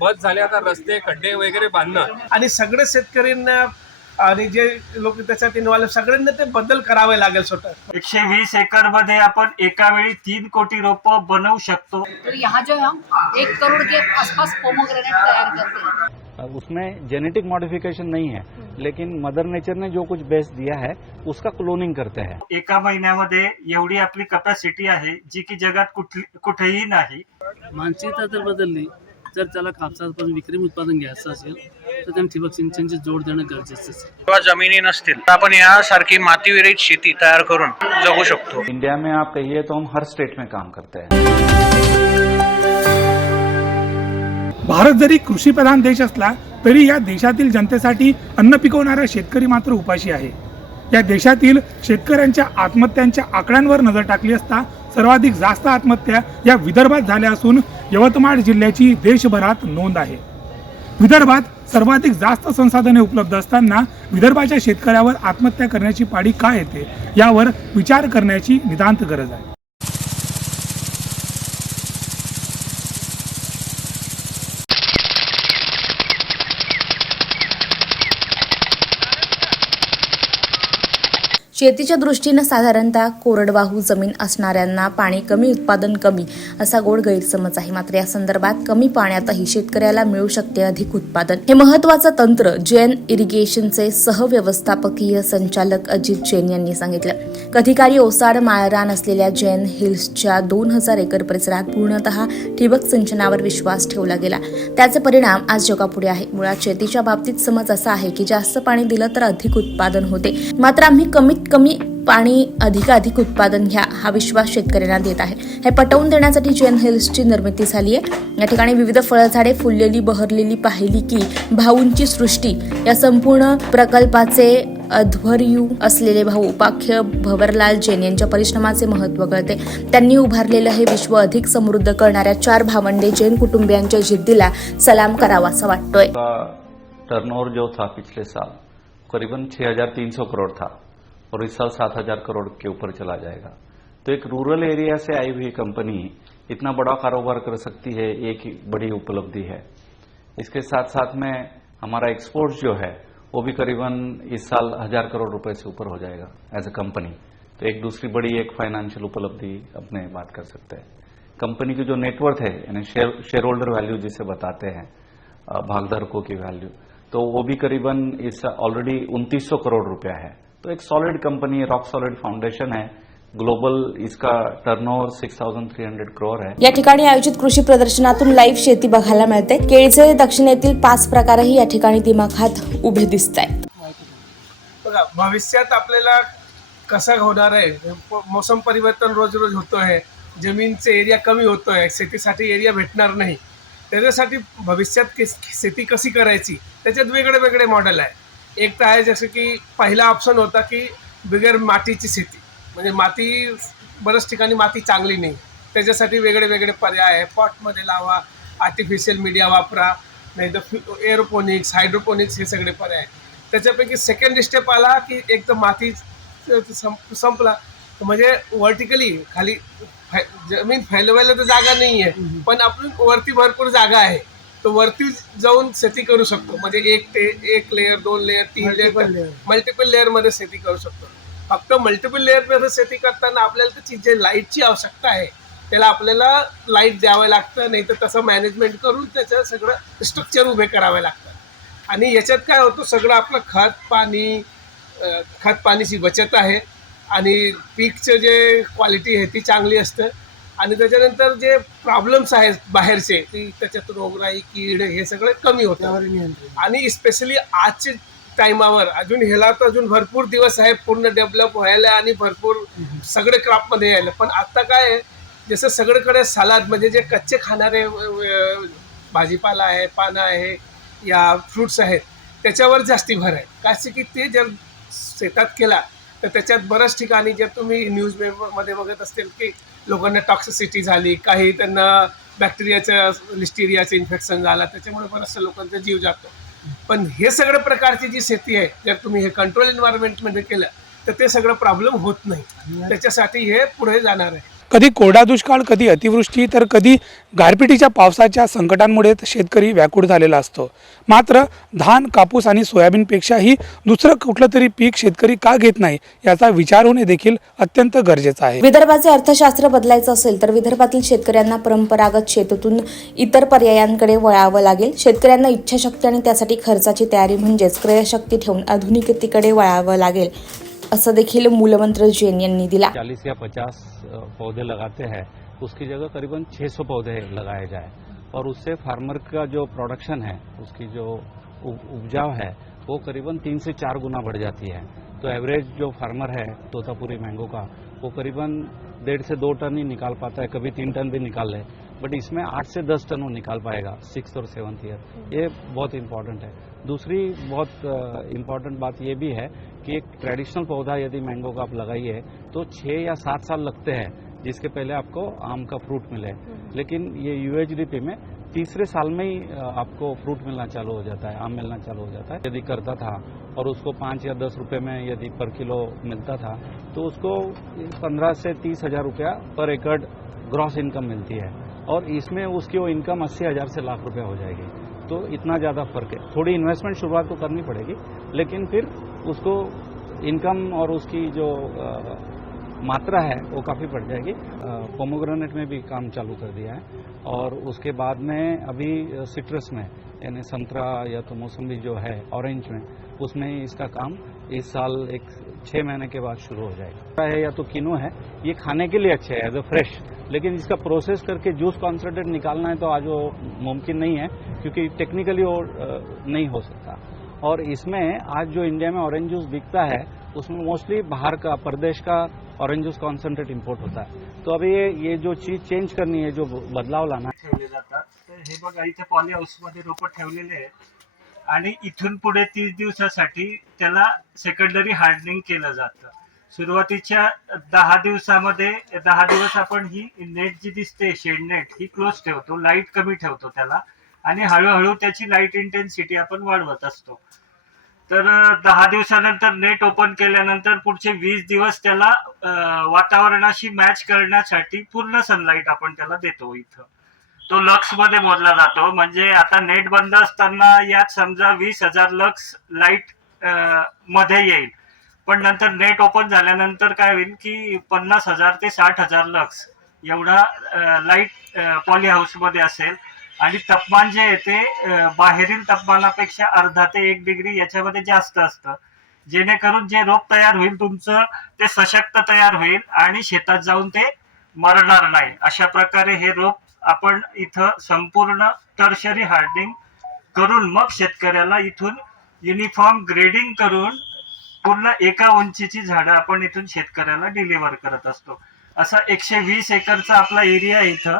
बस झाले आता रस्ते खड्डे वगैरे बांधणं आणि सगळे शेतकऱ्यांना आणि जे लोक त्याच्यात इन्व्हॉल्व सगळ्यांना ते बदल करावे लागेल स्वतः। 120 एकर मध्ये आपण एका वेळी 3 कोटी रोप बनवू शकतो। तो यहाँ जो हम 1 करोड़ के आसपास पोमोग्रेनेट तैयार करते हैं। उसमें जेनेटिक मॉडिफिकेशन नहीं है, लेकिन मदर नेचर ने जो कुछ बेस्ट दिया है उसका क्लोनिंग करते हैं। एका महिन्यामध्ये एवढी आपली कॅपॅसिटी आहे जी की जगात कुठेही नाही। मानसिकता जर बदलली, जर त्याला कापसापासून विक्रमी उत्पादन घ्यायचं असेल तर त्यांनी ठिबक सिंचनची जोड देणं गरजेचं आहे। किंवा जमिनी नसतील तर आपण यासारखी मातीविरहित शेती तयार करून जगू शकतो। इंडिया में आप कहिए तो हम हर स्टेट में काम करते हैं। भारत जरी कृषी प्रधान देश असला तरी या देशातील जनतेसाठी अन्न पिकवणारा शेतकरी मात्र उपाशी आहे। या देशातील शेतकऱ्यांच्या आत्महत्यांच्या आकड्यांवर नजर टाकली असता सर्वाधिक जास्त आत्महत्या या विदर्भात झाल्या असून यवतमाळ जिल्ह्याची देशभरात नोंद आहे। विदर्भात सर्वाधिक जास्त संसाधने उपलब्ध असताना विदर्भाच्या शेतकऱ्यावर आत्महत्या करण्याची पाळी का येते यावर विचार करण्याची नितांत गरज आहे। शेतीच्या दृष्टीने साधारणतः कोरडवाहू जमीन असणाऱ्यांना पाणी कमी उत्पादन कमी असा गोड गैरसमज आहे। मात्र या संदर्भात कमी पाण्यातही शेतकऱ्याला मिळू शकते अधिक उत्पादन। हे महत्त्वाचं तंत्र जैन इरिगेशनचे सहव्यवस्थापकीय संचालक अजित जैन यांनी सांगितलं। कधिकारी ओसाड माळरान असलेल्या जैन हिल्सच्या 2000 एकर परिसरात पूर्णतः ठिबक सिंचनावर विश्वास ठेवला गेला। त्याचे परिणाम आज जगापुढे आहे। मुळात शेतीच्या बाबतीत समज असा आहे की जास्त पाणी दिलं तर अधिक उत्पादन होते, मात्र आम्ही कमीत कमी पाणी अधिकाधिक उत्पादन घ्या हा विश्वास शेतकऱ्यांना देत आहे। हे पटवून देण्यासाठी जैन हिल्सची निर्मिती झाली आहे। या ठिकाणी विविध फळझाडे फुललेली बहरलेली पाहिली की भाऊंची सृष्टी या संपूर्ण प्रकल्पाचे अध्वर्यू असलेले भाऊ उपाख्य भवरलाल जैन यांच्या परिश्रमाचे महत्त्व कळते। त्यांनी उभारलेलं हे विश्व अधिक समृद्ध करणाऱ्या 4 भावंडे जैन कुटुंबियांच्या जिद्दीला सलाम करावासा वाटतोय। टर्नओवर जो था पिछले साल करीबन 6300 करोड़ था और इस साल 7000 करोड़ के ऊपर चला जाएगा। तो एक रूरल एरिया से आई हुई कंपनी इतना बड़ा कारोबार कर सकती है, एक बड़ी उपलब्धि है। इसके साथ साथ में हमारा एक्सपोर्ट जो है वो भी करीबन इस साल 1000 करोड़ रुपए से ऊपर हो जाएगा एज अ कंपनी। तो एक दूसरी बड़ी एक फाइनेंशियल उपलब्धि अपने बात कर सकते हैं। कंपनी की जो नेटवर्थ है यानी शेयर होल्डर वैल्यू जिसे बताते हैं, भागधारकों की वैल्यू, तो वो भी करीबन इस ऑलरेडी 2900 करोड़ रुपया है। तो एक solid company, rock solid foundation है। ग्लोबल इसका टर्नओवर 6300 करोड़ है। या ठिकाणी आयोजित कृषी प्रदर्शनातून लाईव्ह शेती बघायला मिळते। केळीचे दक्षिणेतील 5 प्रकारही या ठिकाणी दिमाखात उभे दिसत आहेत। बघा भविष्यात आपल्याला कसं होणार आहे, मौसम परिवर्तन रोज रोज होतो आहे, जमीनचे एरिया कमी होतो आहे, शेतीसाठी एरिया भेटणार नाही। त्याच्यासाठी भविष्यात शेती कशी करायची त्याच्यात वेगळे वेगळे मॉडेल आहे। एक तर आहे जसं की पहिला ऑप्शन होता की बिगर मातीची शेती, म्हणजे माती बऱ्याच ठिकाणी माती चांगली नाही, त्याच्यासाठी वेगळे वेगळे पर्याय आहे। पॉटमध्ये लावा, आर्टिफिशियल मीडिया वापरा, नाही तर एरोपोनिक्स, हायड्रोपोनिक्स हे सगळे पर्याय। त्याच्यापैकी सेकंड स्टेप आला की एक तर माती संपला म्हणजे वर्टिकली खाली जमीन फैलवायला तर जागा नाही आहे, पण आपण वरती भरपूर जागा आहे, तो वरती जाऊन शेती करू शकतो। म्हणजे एक layer, 2 layer, 3 layer, multiple layer मध्ये शेती करू शकतो। फक्त मल्टिपल लेयर मध्ये शेती करताना आपल्याला त्याची जे लाईटची आवश्यकता आहे त्याला आपल्याला लाईट द्यावं लागतं, नाही तर तसं मॅनेजमेंट करून त्याचं सगळं स्ट्रक्चर उभे करावे लागतात। आणि याच्यात काय होतं, सगळं आपलं खत पाणीची बचत आहे आणि पीकचं जे क्वालिटी आहे ती चांगली असतं। आणि त्याच्यानंतर जे प्रॉब्लेम्स आहेत बाहेरचे की त्याच्यात रोगराई, कीड हे सगळे कमी होतं। आणि स्पेशली आजच्या टायमावर ह्याला तर अजून भरपूर दिवस आहे पूर्ण डेव्हलप व्हायला आणि भरपूर सगळे क्रॉपमध्ये यायला। पण आता काय आहे, जसं सगळीकडे सलाद म्हणजे जे कच्चे खाणारे भाजीपाला आहे, पानं आहे या फ्रूट्स आहेत त्याच्यावर जास्ती भर आहे। कारण की ते जर शेतात केला तर त्याच्यात बऱ्याच ठिकाणी जर तुम्ही न्यूज पेपरमध्ये बघत असतील की लोकांना टॉक्सिसिटी झाली, काही त्यांना बॅक्टेरियाचं लिस्टेरियाचं इन्फेक्शन झाला, त्याच्यामुळे बऱ्याचशा लोकांचा जीव जातो। पण हे सगळं प्रकारची जी शेती आहे जर तुम्ही हे कंट्रोल एन्व्हायरमेंटमध्ये केलं तर ते सगळं प्रॉब्लेम होत नाही. त्याच्यासाठी हे पुढे जाणार आहे. कधी कोरडा दुष्काळ, कधी अतिवृष्टी, तर कधी गारपिटीच्या पावसाच्या संकटांमुळे शेतकरी व्याकुळ झालेला असतो. मात्र धान, कापूस आणि सोयाबीनपेक्षाही दुसरं कुठलं तरी पीक शेतकरी का घेत नाही याचा विचार होणे देखील अत्यंत गरजेचं आहे. विदर्भाचे अर्थशास्त्र बदलायचं असेल तर विदर्भातील शेतकऱ्यांना परंपरागत शेतीतून इतर पर्यायांकडे वळावं लागेल. शेतकऱ्यांना इच्छाशक्ती आणि त्यासाठी खर्चाची तयारी म्हणजेच क्रयशक्ती ठेवून आधुनिकतेकडे वळावं लागेल, असं देखील मूलमंत्र जैन यांनी दिला. 40 या 50 पौधे लगाते हैं उसकी जगह करीबन 600 पौधे लगाए जाए और उससे फार्मर का जो प्रोडक्शन है, उसकी जो उपजाव है वो करीबन 3 से 4 गुना बढ़ जाती है. तो एवरेज जो फार्मर है तोतापुरी मैंगो का वो करीबन 1.5 से 2 टन ही निकाल पाता है, कभी 3 टन भी निकाल ले, बट इसमें 8 से 10 टन वो निकाल पाएगा 6th और 7th ईयर. ये बहुत इम्पॉर्टेंट है. दूसरी बहुत इम्पॉर्टेंट बात ये भी है कि एक ट्रेडिशनल पौधा यदि मैंगो का आप लगाइए तो 6 या 7 साल लगते हैं जिसके पहले आपको आम का फ्रूट मिले, लेकिन ये UHDP में तीसरे साल में ही आपको फ्रूट मिलना चालू हो जाता है, आम मिलना चालू हो जाता है. यदि करता था और उसको 5 या 10 रुपए में यदि पर किलो मिलता था तो उसको 15 से 30 हजार रुपया पर एकड़ ग्रॉस इनकम मिलती है और इसमें उसकी वो इनकम 80,000 से लाख रुपया हो जाएगी. तो इतना ज़्यादा फर्क है. थोड़ी इन्वेस्टमेंट शुरुआत तो करनी पड़ेगी, लेकिन फिर उसको इनकम और उसकी जो मात्रा है वो काफ़ी बढ़ जाएगी. पोमोग्रेनेट में भी काम चालू कर दिया है और उसके बाद में अभी सिट्रस में यानी संतरा या तो मौसमी जो है ऑरेंज में, उसमें इसका काम इस साल 6 महीने के बाद शुरू हो जाएगा. है या तो किनो है, ये खाने के लिए अच्छे है एज अ फ्रेश, लेकिन इसका प्रोसेस करके जूस कॉन्सेंट्रेट निकालना है तो आज वो मुमकिन नहीं है क्योंकि टेक्निकली वो नहीं हो सकता. और इसमें आज जो इंडिया में ऑरेंज जूस बिकता है उसमें मोस्टली बाहर का, प्रदेश का ऑरेंज जूस कॉन्सेंट्रेट इम्पोर्ट होता है. तो अभी ये जो चीज चेंज करनी है, जो बदलाव लाना है. ठेवले जातात. तर हे बघा इथे पॉली हाऊसमध्ये रोपं ठेवलेले आहे आणि इथून पुढे 30 दिवसासाठी त्याला सेकंडरी हार्डनिंग केलं जातं. सुरुवातीच्या 10 दिवसामध्ये 10 दिवस आपण ही नेट जी दिसते शेड नेट ही क्लोज ठेवतो, लाईट कमी ठेवतो त्याला आणि हळूहळू त्याची लाईट इंटेन्सिटी आपण वाढवत असतो. तर 10 दिवसानंतर नेट ओपन केल्यानंतर पुढचे 20 दिवस त्याला वातावरणाशी मॅच करण्यासाठी पूर्ण सनलाईट आपण त्याला देतो. इथं तो लक्स मध्ये मोजला जातो. म्हणजे आता नेट बंद असताना यात समजा 20,000 लक्स लाईट मध्ये येईल, पण नंतर नेट ओपन झाल्यानंतर काय होईल की 50,000 ते 60,000 लक्स एवढा लाईट पॉली हाऊस मध्ये असेल आणि तापमान जे आहे ते बाहेरील तापमानापेक्षा अर्धा ते 1 डिग्री याच्यामध्ये जास्त असतं, जेणेकरून जे रोप तयार होईल तुमचं ते सशक्त तयार होईल आणि शेतात जाऊन ते मरणार नाही. अशा प्रकारे हे रोप आपण इथं संपूर्ण टर्शरी हार्डनिंग करून मग शेतकऱ्याला इथून युनिफॉर्म ग्रेडिंग करून पूर्ण एका उंचीची झाडं आपण इथून शेतकऱ्याला डिलिव्हर करत असतो. असा 120 एकरचा आपला एरिया आहे. इथं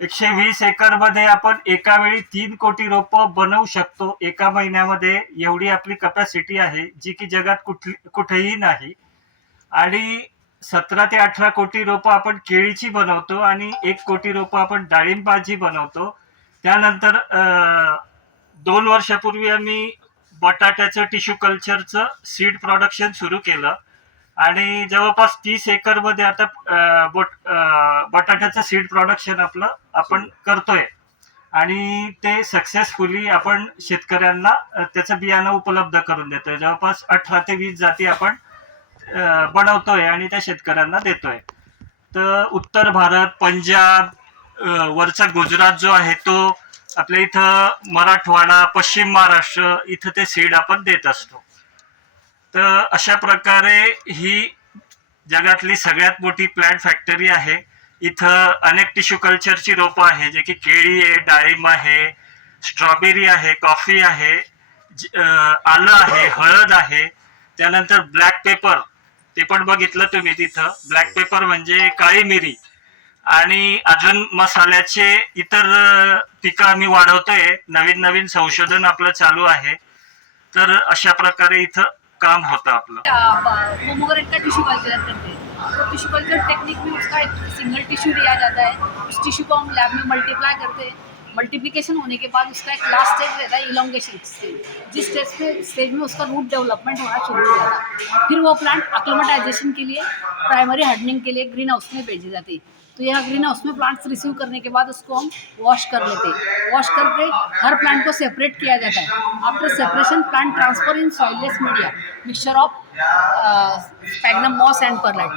120 एकर मध्ये आपण एका वेळी 3 कोटी रोपं बनवू शकतो एका महिन्यामध्ये. एवढी आपली कपॅसिटी आहे जी की जगात कुठेही नाही. आणि 17 ते 18 कोटी रोपं आपण केळीची बनवतो आणि 1 कोटी रोपं आपण डाळिंबाची बनवतो. त्यानंतर 2 वर्षापूर्वी आम्ही बटाट्याचं टिश्यू कल्चरचं सीड प्रोडक्शन सुरू केलं आणि जवळपास 30 एकर मध्ये आता बटाट्याचं सीड प्रोडक्शन आपण करतोय आणि ते सक्सेसफुली आपण शेतकऱ्यांना त्याचं बियाणं उपलब्ध करून देतोय. जवळपास 18 ते 20 जाती आपण बनवतोय आणि त्या शेतकऱ्यांना देतोय. तर उत्तर भारत, पंजाब, वरचा गुजरात जो आहे तो, आपल्या इथं मराठवाडा, पश्चिम महाराष्ट्र इथं ते सीड आपण देत असतो. तर अशा प्रकारे ही जगातली सगळ्यात मोठी प्लांट फॅक्टरी आहे. इथं अनेक टिश्यू कल्चरची रोपं आहे, जे की केळी आहे, डाळिंब आहे, स्ट्रॉबेरी आहे, कॉफी आहे, आलं आहे, हळद आहे. त्यानंतर ब्लॅक पेपर, ते पण बघितलं तुम्ही तिथं. ब्लॅक पेपर म्हणजे काळी मिरी. आणि अजून मसाल्याचे इतर पिकं आम्ही वाढवतोय. नवीन नवीन संशोधन आपलं चालू आहे. तर अशा प्रकारे इथं काम होतं आपलं. पोमोग्रेनेट का टिश्यू कल्चर करते हैं. तो टिश्यू कल्चर टेक्निक में उसका एक सिंगल टिश्यू लिया जाता है. उस टिश्यू को हम लैब में मल्टीप्लाई करते हैं. मल्टीप्लिकेशन होने के बाद उसका एक लास्ट स्टेज रहता है इलोंगेशन स्टेज, जिस स्टेज में उसका रूट डेवलपमेंट होना शुरू हो जाता है। फिर वो प्लांट एक्लिमेटाइजेशन के लिए, प्राइमरी हार्डनिंग के लिए ग्रीन हाउस में भेजी जाती है। तो यहाँ ग्रीन हाउस में प्लांट्स रिसीव करने के बाद उसको हम वॉश कर लेते हैं। वॉश करके हर प्लांट को सेपरेट किया जाता है। After separation plant transfer in soilless media mixture of sphagnum moss and perlite.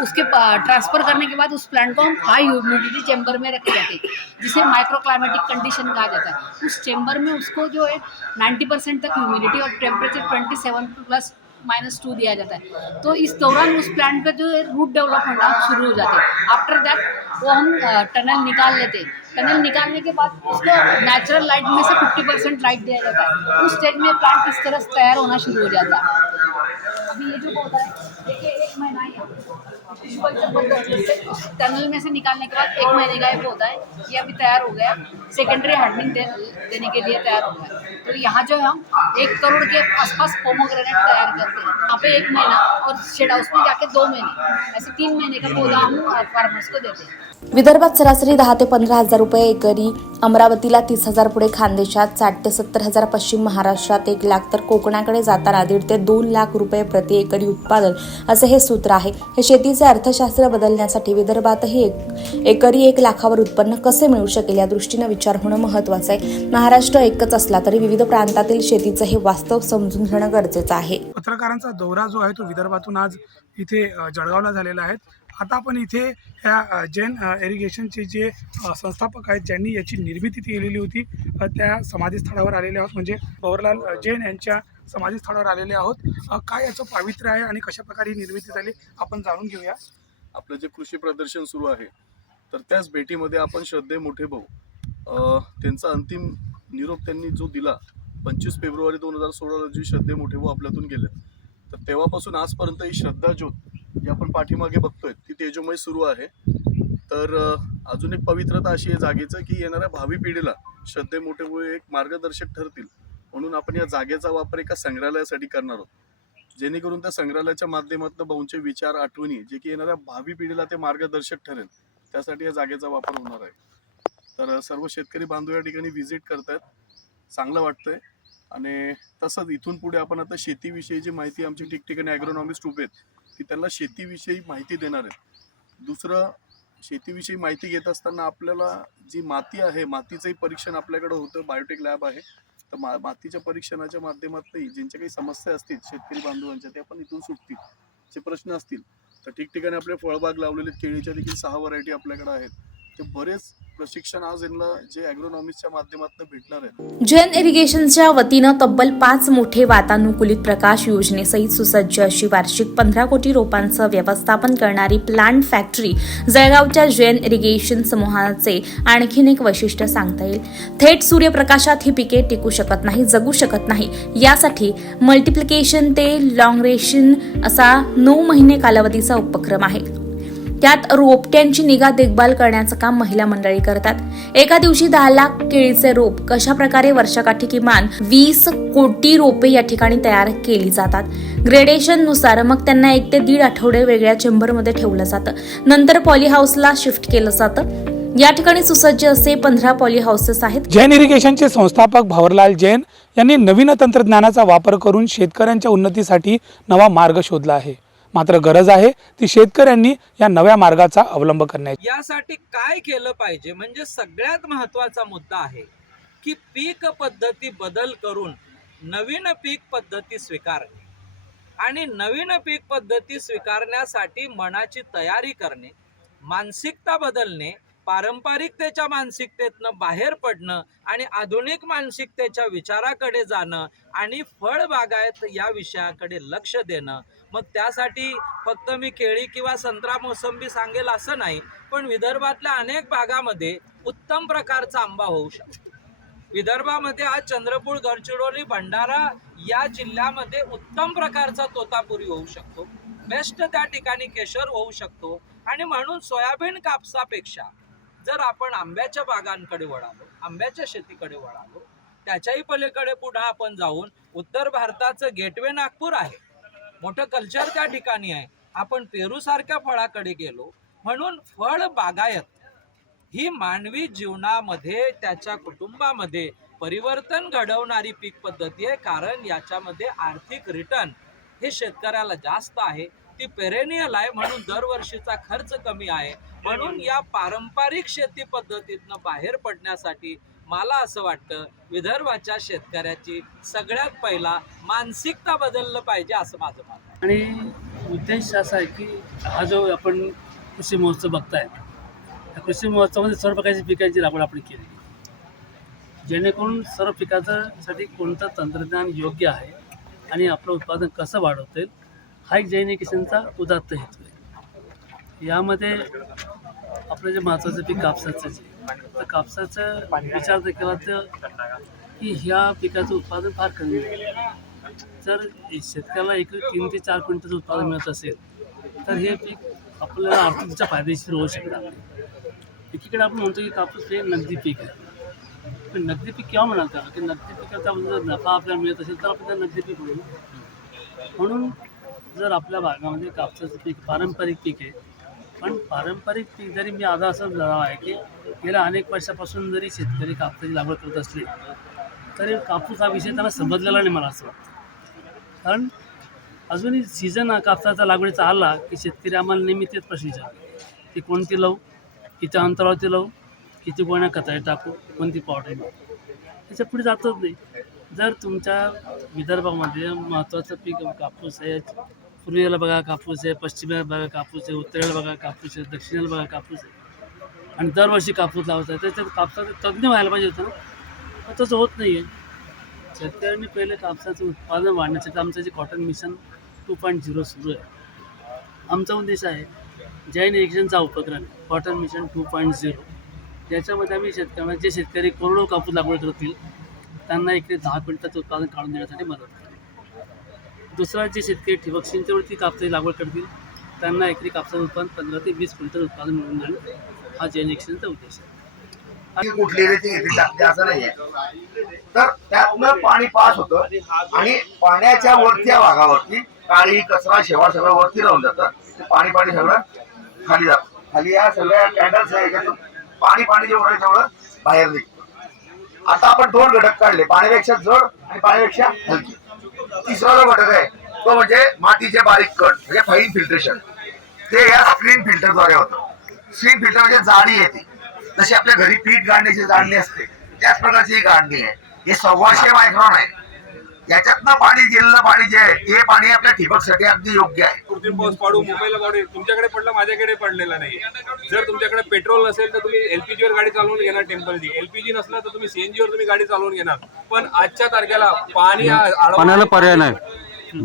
उसके ट्रांसफ़र करने के बाद उस प्लांट को हम हाई ह्यूमिडिटी चैम्बर में रखे जाते हैं, जिसे माइक्रोक्लाइमेटिक कंडीशन कहा जाता है। उस चैम्बर में उसको जो है 90% तक ह्यूमिडिटी और टेम्परेचर 27+-2 दिया जाता है। तो इस दौरान उस प्लांट का जो है रूट डेवलपमेंट शुरू हो जाते हैं। आफ्टर दैट वो हम टनल निकाल लेते हैं। टनल निकालने के बाद उसको नेचुरल लाइट में से 50% लाइट दिया जाता है। उस स्टेज में प्लांट इस तरह से तैयार होना शुरू हो जाता है। अभी ये जो पौधा है देखिए 1 महीना टनल में से निकालने के बाद 1 महीने का ये पौधा है, ये अभी तैयार हो गया, सेकेंडरी हार्डनिंग देने के लिए तैयार हो गया। तो यहाँ जो हम 1 करोड़ के आसपास पोमोग्रेनेट तैयार करते हैं। यहाँ पे 1 महीना और शेड हाउस में जाके 2 महीने, ऐसे 3 महीने का पौधा हम फार्मर्स को देते हैं। विदर्भात सरासरी 10 ते 15 हजार रुपये एकरी, अमरावतीला 30,000 पुढे, खानदेशात 60 ते 70 हजार, पश्चिम महाराष्ट्रात 1 लाख तर कोकणाकडे जाताना 1.5 ते 2 लाख रुपये प्रति एकरी उत्पादन असे हे सूत्र आहे। हे शेतीचे अर्थशास्त्र बदलण्यासाठी विदर्भातही एकरी 1 लाखावर उत्पन्न कसे मिळू शकेल या दृष्टीने विचार होणं महत्त्वाचं आहे। महाराष्ट्र एकच असला तरी विविध प्रांतातील शेतीचं हे वास्तव समजून घेणं गरजेचं आहे। पत्रकारांचा दौरा जो आहे तो विदर्भातून आज इथे जळगावला झालेला आहे। आता आपण इथे ह्या जैन इरिगेशनचे जे संस्थापक आहेत ज्यांनी याची निर्मिती केलेली होती त्या समाधीस्थळावर आलेले आहोत, म्हणजे भवरलाल जैन यांच्या समाधीस्थळावर आलेले आहोत। काय याचं पावित्र्य आहे आणि कशा प्रकारे ही निर्मिती झाली आपण जाणून घेऊया। आपलं जे कृषी प्रदर्शन सुरू आहे तर त्याच भेटीमध्ये आपण श्रद्धे मोठे भाऊ त्यांचा अंतिम निरोप त्यांनी जो दिला 25 फेब्रुवारी 2016 रोजी श्रद्धे मोठे भाऊ आपल्यातून गेले, तर तेव्हापासून आजपर्यंत ही श्रद्धा ज्योत जी आपण पाठीमागे बघतोय ती तेजोमय सुरू आहे। तर अजून एक पवित्रता अशी आहे जागेचं की येणाऱ्या भावी पिढीला श्रद्धे मोठे भाऊ एक मार्गदर्शक ठरतील, म्हणून आपण या जागेचा वापर एका संग्रहालयासाठी करणार आहोत, जेणेकरून त्या संग्रहालयाच्या माध्यमातून भाऊंचे विचार, आठवणी जे की येणाऱ्या भावी पिढीला ते मार्गदर्शक ठरेल, त्यासाठी या जागेचा वापर होणार आहे। तर सर्व शेतकरी बांधव या ठिकाणी व्हिजिट करतायत, चांगलं वाटतंय। आणि तसंच इथून पुढे आपण आता शेतीविषयीची माहिती आमची ठिकठिकाणी ॲग्रोनॉमिस्ट उभे आहेत की त्यांना शेतीविषयी माहिती देणार आहेत। दुसरं, शेतीविषयी माहिती घेत असताना आपल्याला जी माती आहे मातीचंही परीक्षण आपल्याकडे होतं, बायोटेक लॅब आहे, तर मातीच्या परीक्षणाच्या माध्यमातूनही ज्यांच्या काही समस्या असतील शेतकरी बांधवांच्या त्या पण इथून सुटतील, जे प्रश्न असतील तर ठिकठिकाणी आपले फळबाग लावलेले केळीच्या देखील 6 व्हरायटी आपल्याकडे आहेत, ते बरेच प्रशिक्षण आज यांना जे ॲग्रोनॉमिक्सच्या माध्यमातून भेटणार आहे। जैन इरिगेशनच्या वतीनं तब्बल 5 मोठे वातानुकूलित प्रकाश योजनेसहित सुसज्ज अशी वार्षिक 15 कोटी रोपांचं व्यवस्थापन करणारी प्लांट फॅक्टरी जळगावच्या जैन इरिगेशन समूहाचे आणखीन एक वैशिष्ट्य सांगता येईल। थेट सूर्यप्रकाशात ही पिके टिकू शकत नाही, जगू शकत नाही, यासाठी मल्टिप्लिकेशन ते लॉंगरेशन असा 9 महिने कालावधीचा उपक्रम आहे। त्यात रोपट्यांची निगा देखभाल करण्याचं काम महिला मंडळी करतात। एका दिवशी 10 लाख केळीचे रोप कशा प्रकारे वर्षाकाठी किमान 20 कोटी रोपे या ठिकाणी तयार केली जातात। ग्रेडेशन नुसार मग त्यांना 1 ते 1.5 आठवडे वेगळ्या चेंबरमध्ये ठेवलं जातं, नंतर पॉली हाऊसला शिफ्ट केलं जातं। या ठिकाणी सुसज्ज असे 15 पॉली हाऊसेस आहेत। जैन इरिगेशनचे संस्थापक भवरलाल जैन यांनी नवीन तंत्रज्ञानाचा वापर करून शेतकऱ्यांच्या उन्नतीसाठी नवा मार्ग शोधला आहे, मात्र गरज आहे ती शेतकऱ्यांनी या नव्या मार्गाचा अवलंब करण्याची। यासाठी काय केलं पाहिजे म्हणजे सगळ्यात महत्त्वाचा मुद्दा आहे की पीक पद्धती बदल करून नवीन पीक पद्धती स्वीकारणे आणि नवीन पीक पद्धती स्वीकारण्यासाठी मनाची तयारी करणे, मानसिकता बदलणे, पारंपरिकतेच्या मानसिकतेतनं बाहेर पडणं आणि आधुनिक मानसिकतेच्या विचाराकडे जाणं आणि फळबागायत या विषयाकडे लक्ष देणं। मग त्यासाठी फक्त मी केळी किंवा संत्रा मोसंबी सांगेल असं नाही, पण विदर्भातल्या अनेक भागामध्ये उत्तम प्रकारचा आंबा होऊ शकतो। विदर्भामध्ये आज चंद्रपूर, गडचिरोली, भंडारा या जिल्ह्यामध्ये उत्तम प्रकारचा तोतापुरी होऊ शकतो, बेस्ट त्या ठिकाणी केशर होऊ शकतो। आणि म्हणून सोयाबीन कापसापेक्षा जर आपण आंब्याच्या बागांकडे वळालो, आंब्याच्या शेतीकडे वळालो, त्याच्याही पलीकडे पुन्हा आपण जाऊन उत्तर भारताचं गेटवे नागपूर आहे, मोठं कल्चर त्या ठिकाणी आहे, आपण पेरू सारख्या फळाकडे गेलो, म्हणून फळ बागायत ही मानवी जीवनामध्ये त्याच्या कुटुंबामध्ये परिवर्तन घडवणारी पीक पद्धती आहे, कारण याच्यामध्ये आर्थिक रिटर्न हे शेतकऱ्याला जास्त आहे, ती पेरेनियल आहे, म्हणून दरवर्षीचा खर्च कमी आहे. म्हणून या पारंपरिक शेती पद्धतीतनं बाहेर पडण्यासाठी मला असं वाटतं विदर्भाच्या शेतकऱ्याची सगळ्यात पहिला मानसिकता बदललं पाहिजे असं माझं मत आहे. आणि उद्देश असा आहे की हा जो आपण कृषी महोत्सव बघताय, त्या कृषी महोत्सवामध्ये सर्व प्रकारची पिकांची लागवड आपण केली, जेणेकरून सर्व पिकांसाठी कोणतं तंत्रज्ञान योग्य आहे आणि आपलं उत्पादन कसं वाढवता येईल हा एक जैन किशनचा उदात्त हेतू आहे. यामध्ये आपलं जे महत्त्वाचं पीक कापसाचं जे तर कापसाचं विचार जर केला तर की ह्या पिकाचं उत्पादन फार कमी आहे. जर शेतकऱ्याला एकरी 3 ते 4 क्विंटलचं उत्पादन मिळत असेल तर हे पीक आपल्याला आर्थिकदृष्ट्या फायदेशीर होऊ शकणार. एकीकडे आपण म्हणतो की कापूस हे नगदी पीक आहे, पण नगदी पीक केव्हा म्हणाल त्याला की नगदी पिकाचा जर नफा आपल्याला मिळत असेल तर आपल्याला नगदी पीक होईल. म्हणून जर आपल्या भागामध्ये कापसाचं पीक पारंपरिक पीक आहे, पण पारंपरिक पीक जरी मी आता असं झालं आहे की गेल्या अनेक वर्षापासून जरी शेतकरी कापसाची लागवड करत असले तरी कापूस हा विषय त्याला समजलेला नाही मला असं वाटतं. कारण अजूनही सीझन हा कापसाचा लागवडीचा आला की शेतकरी आम्हाला नेहमी तेच प्रश्न विचारतो की कोणती लावू, किती अंतरावरती लावू, किती गोण्या खताळे टाकू, कोणती पावडर लावू, त्याच्या पुढे जातच नाही. जर तुमच्या विदर्भामध्ये महत्त्वाचं पीक कापूस आहे, पूर्वेला बघा कापूस आहे, पश्चिमेला बघा कापूस आहे, उत्तरेला बघा कापूस आहे, दक्षिणेला बघा कापूस आहे आणि दरवर्षी कापूस लावत आहे, तर त्यात कापसाचं तज्ज्ञ व्हायला पाहिजे होतं ना, पण तसं होत नाही आहे. शेतकऱ्यांनी पहिले कापसाचं उत्पादन वाढण्यासाठी आमचं जे कॉटन मिशन 2.0 सुरू आहे. आमचा उद्देश आहे जैन एक्शनचा उपक्रम कॉटन मिशन 2.0. याच्यामध्ये आम्ही शेतकऱ्यांना जे शेतकरी करोडो कापूस लागवड करतील त्यांना एकरी 10 क्विंटलचं उत्पादन काढून देण्यासाठी मदत करेल. दुसरा जे शेतकरी ठिबक सिंचनावरती कापसाची लागवड करतील त्यांना एकरी कापसाचं उत्पादन 15 ते 20 क्विंटल उत्पादन मिळून देणं हा जैन एक्शनचा उद्देश आहे. कुठली रीती घेतली लागते असं नाहीये. तर त्यातनं पाणी पास होतं आणि पाण्याच्या वरच्या भागावरती काळी कचरा शेवाळ सगळं वरती राहून जातं. पाणी सगळं खाली जातं. खाली या सगळ्या कॅन्डल्स याच्यातून पाणी जेवढं तेवढं बाहेर निघतं. आता आपण 2 घटक काढले, पाण्यापेक्षा जड आणि पाण्यापेक्षा हलकी. तिसरा जो घटक आहे तो म्हणजे मातीचे बारीक कण म्हणजे फाईन फिल्ट्रेशन. ते या स्क्रीन फिल्टरद्वारे होतं. स्क्रीन फिल्टर म्हणजे जाडी येते, जशी आपल्या घरी पीठ गाळण्याची जाळणी असते त्याच प्रकारची ही गाळणी आहे. हे 1,200 मायक्रॉन आहे. याच्यातनं पाणी गेलेलं पाणी जे आहे ते पाणी आपल्या ठिबकसाठी अगदी योग्य आहे. कृत्रिम पाऊस पाडू, मुंबईला पाडू, तुमच्याकडे पडलं माझ्याकडे पडलेला नाही. जर तुमच्याकडे पेट्रोल नसेल तर तुम्ही LPG वर गाडी चालवून घेणार, टेम्परची. LPG नसला तर तुम्ही CNG वर तुम्ही गाडी चालवून घेणार. पण आजच्या तारखेला पाण्याला पर्याय नाही.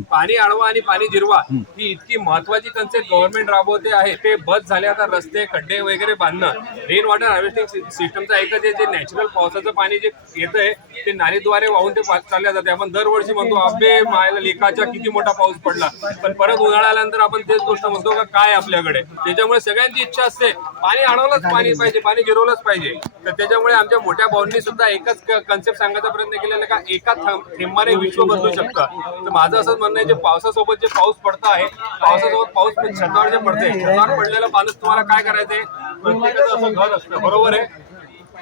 पाणी अडवा आणि पाणी जिरवा ही इतकी महत्वाची कन्सेप्ट गव्हर्नमेंट राबवते आहे. ते बस झाले आता रस्ते खड्डे वगैरे बांधणं. रेन वॉटर हार्वेस्टिंग सिस्टमचा एकच जे नॅचरल पावसाचं पाणी जे येतंय ते नालीद्वारे वाहून ते चालल्या जाते. आपण दरवर्षी म्हणतो अबे मायला लेखाच्या किती मोठा पाऊस पडला, पण परत उन्हाळा आल्यानंतर आपण तेच गोष्ट म्हणतो का काय आपल्याकडे. त्याच्यामुळे सगळ्यांची इच्छा असते पाणी अडवलंच पाणी पाहिजे, पाणी जिरवलंच पाहिजे. तर त्याच्यामुळे आमच्या मोठ्या भाऊंनी सुद्धा एकच कन्सेप्ट सांगायचा प्रयत्न केलेला का एका थेंबाने विश्व बदलू शकतं. तर माझं असं म्हणणं आहे जे पावसासोबत जे पाऊस पडत आहे, पावसासोबत पाऊस छतावर जे पडतंय, छतावर पडलेलं पाणी तुम्हाला काय करायचंय, प्रत्येकाचं असं घर असतं, बरोबर आहे.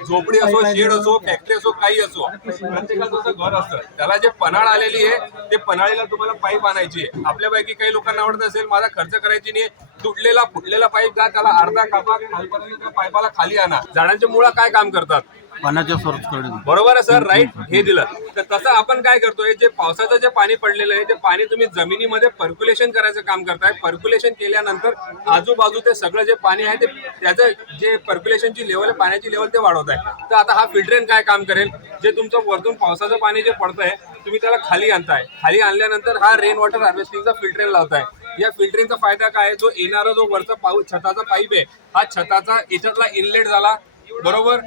झोपडी असो, शेड असो, फॅक्टरी असो, काही असो, प्रत्येकाचं असं घर असतं. त्याला जे पन्हाळ आलेली आहे ते पन्हाळीला तुम्हाला पाईप आणायची आहे. आपल्यापैकी काही लोकांना आवडत असेल माझा खर्च करायची नाही, तुटलेला फुटलेला पाईप जा, त्याला अर्धा कापा, खालपर्यंत पाईपाला खाली आणा. झाडांच्या मुळा काय काम करतात, पाण्याच्या सोर्स करून, बरोबर आहे सर, राईट. हे दिलं तर तसं आपण काय करतोय, जे पावसाचं जे पाणी पडलेलं आहे ते पाणी तुम्ही जमिनीमध्ये पर्क्युलेशन करायचं काम करताय. पर्क्युलेशन केल्यानंतर आजूबाजू ते सगळं जे पाणी आहे ते त्याचं जे पर्क्युलेशनची लेवल आहे, पाण्याची लेवल ते वाढवत आहे. तर आता हा फिल्टरेन काय काम करेल, जे तुमचं वरतून पावसाचं पाणी जे पडतंय तुम्ही त्याला खाली आणताय. खाली आणल्यानंतर हा रेन वॉटर हार्वेस्टिंगचा फिल्टरेन लावताय. या फिल्टरिंगचा फायदा काय, जो येणारा जो वरचा छताचा पाईप आहे हा छताचा याच्यातला इनलेट झाला, बरोबर,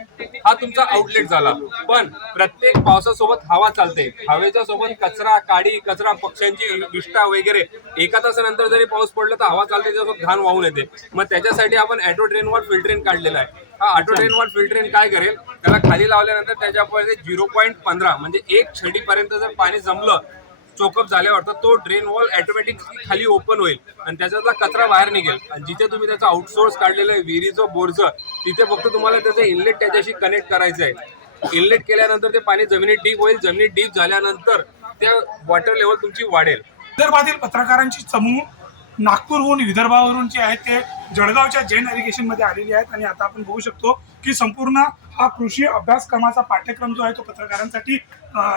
हा तुमचा आउटलेट झाला. पण प्रत्येक पावसासोबत हवा चालते, हवेच्या सोबत कचरा, काडी कचरा, पक्ष्यांची विष्ठा वगैरे. एका तासानंतर जरी पाऊस पडला तर हवा चालते, त्याच्यासोबत घाण वाहून येते. मग त्याच्यासाठी आपण ऑटो ड्रेन वॉल फिल्टरेन काढलेला आहे. हा ऑटो ड्रेन वॉल फिल्टरेन काय करेल, त्याला खाली लावल्यानंतर त्याच्यापर्यंत 0.15 म्हणजे 1 छडीपर्यंत जर पाणी जमलं चोकअप झाल्यावर तर तो ड्रेन वॉल ऑटोमॅटिक खाली ओपन होईल आणि त्याच्यातला कचरा बाहेर निघेल. आणि जिथे तुम्ही त्याचा आउटसोर्स काढलेलं आहे विहिरीचं बोरचं, तिथे फक्त तुम्हाला त्याचं इनलेट त्याच्याशी कनेक्ट करायचं आहे. इनलेट केल्यानंतर ते पाणी जमिनीत डीप होईल. जमिनीत डीप झाल्यानंतर त्या वॉटर लेवल तुमची वाढेल. विदर्भातील पत्रकारांची समूह नागपूरहून विदर्भावरून जे आहेत ते जळगावच्या जैन इरिगेशनमध्ये आलेली आहेत आणि आता आपण बघू शकतो की संपूर्ण हा कृषी अभ्यासक्रमाचा पाठ्यक्रम जो आहे तो पत्रकारांसाठी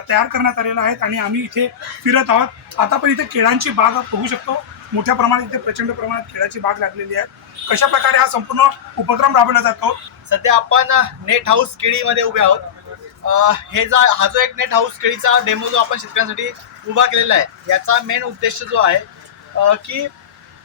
तयार करण्यात आलेला आहे आणि आम्ही इथे फिरत आहोत. आता पण इथे केळांची बाग बघू शकतो. मोठ्या प्रमाणात इथे प्रचंड प्रमाणात केळाची बाग लागलेली आहे. कशा प्रकारे हा संपूर्ण उपक्रम राबवला जातो? सध्या आपण नेट हाऊस केळीमध्ये उभे आहोत. हा जो एक नेट हाऊस केळीचा डेमो जो आपण शेतकऱ्यांसाठी उभा केलेला आहे, याचा मेन उद्देश जो आहे की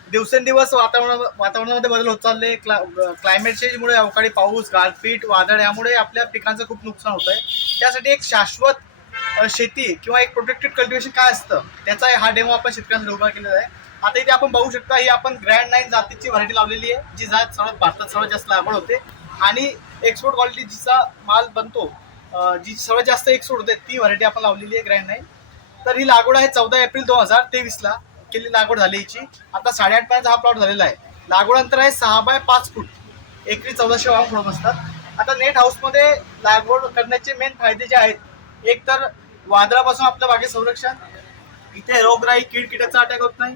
दिवसेंदिवस वातावरणामध्ये बदल होत चालले. क्लायमेट चेंजमुळे अवकाळी पाऊस, गारपीट, वादळ यामुळे आपल्या पिकांचं खूप नुकसान होत आहे. त्यासाठी एक शाश्वत शेती किंवा एक प्रोटेक्टेड कल्टिवेशन काय असतं त्याचा हा डेमो आपण शेतकऱ्यांसाठी उभा केलेला आहे. आता इथे आपण बघू शकता ही आपण ग्रँड 9 जातीची व्हरायटी लावलेली आहे, जी जात भारतात सर्वात जास्त लागवड होते आणि एक्सपोर्ट क्वालिटी जिचा माल बनतो, जी सर्वात जास्त एक्सपोर्ट होते ती व्हरायटी आपण लावलेली आहे ग्रँड 9. तर ही लागवड आहे 14 एप्रिल 2023 केली लागवड झाली याची. आता 8.5 महिन्याचा हा प्लॉट झालेला आहे. लागवड अंतर आहे 6 बाय 5 फूट, एकरी 1400 फळं बसतात. आता नेट हाऊसमध्ये लागवड करण्याचे मेन फायदे जे आहेत, एक तर वादळापासून आपल्या बागेत संरक्षण, इथे रोगराई कीटकाचा अटॅक होत नाही.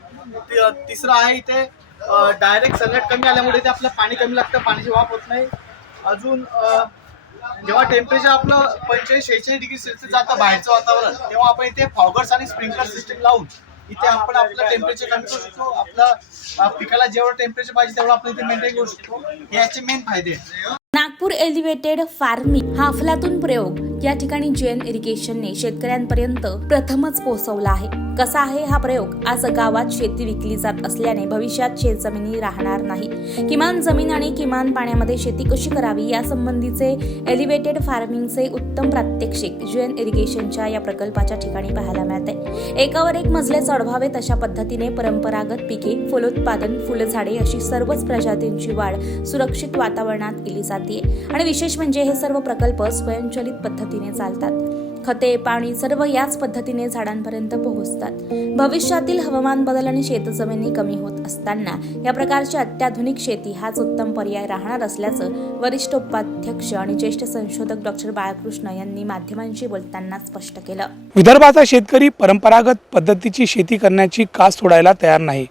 तिसरं आहे इथे डायरेक्ट सनलाईट कमी आल्यामुळे इथे आपलं पाणी कमी लागतं, पाण्याची वाफ होत नाही. अजून जेव्हा टेम्परेचर आपलं 45-46 डिग्री सेल्सिअस जातं बाहेरचं वातावरण, तेव्हा आपण इथे फॉगर्स आणि स्प्रिंकलर सिस्टम लावून इथे आपण आपलं टेम्परेचर कमी करू शकतो. आपलं पिकाला जेवढं टेम्परेचर पाहिजे तेवढं आपण इथे मेंटेन करू शकतो. हे याचे मेन फायदे आहेत. नागपूर एलिव्हेटेड फार्मिंग हा अफलातून प्रयोग या ठिकाणी जैन इरिगेशनने शेतकऱ्यांपर्यंत प्रथमच पोहोचवला आहे. कसा आहे हा प्रयोग? आज गावात शेती विकली जात असल्याने भविष्यात शेतजमिनी राहणार नाही. किमान जमीन आणि किमान पाण्यामध्ये शेती कशी करावी यासंबंधीचे एलिव्हेटेड फार्मिंगचे उत्तम प्रात्यक्षिक जैन इरिगेशनच्या या प्रकल्पाच्या ठिकाणी पाहायला मिळते. एकावर एक मजले चढवावेत अशा पद्धतीने परंपरागत पिके, फलोत्पादन, फुलझाडे अशी सर्वच प्रजातींची वाढ सुरक्षित वातावरणात केली जाते आणि विशेष म्हणजे हे सर्व प्रकल्प स्वयंचलित पद्धतीने चालतात. खते, पाणी सर्व याच पद्धतीने झाडांपर्यंत पोहोचतात. भविष्यातील हवामान बदल आणि शेतजमिनी कमी होत असताना या प्रकारची अत्याधुनिक शेती हाच उत्तम पर्याय राहणार असल्याचं वरिष्ठ उपाध्यक्ष आणि ज्येष्ठ संशोधक डॉक्टर बाळकृष्ण यांनी माध्यमांशी बोलताना स्पष्ट केलं. विदर्भाचा शेतकरी परंपरागत पद्धतीची शेती करण्याची कास सोडायला तयार नाही.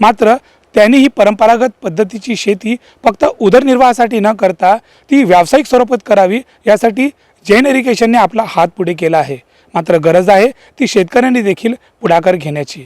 मात्र त्यांनी ही परंपरागत पद्धतीची शेती फक्त उदरनिर्वाहासाठी न करता ती व्यावसायिक स्वरूपात करावी यासाठी जैन इरिगेशनने आपला हात पुढे केला आहे. मात्र गरज आहे ती शेतकऱ्यांनी देखील पुढाकार घेण्याची.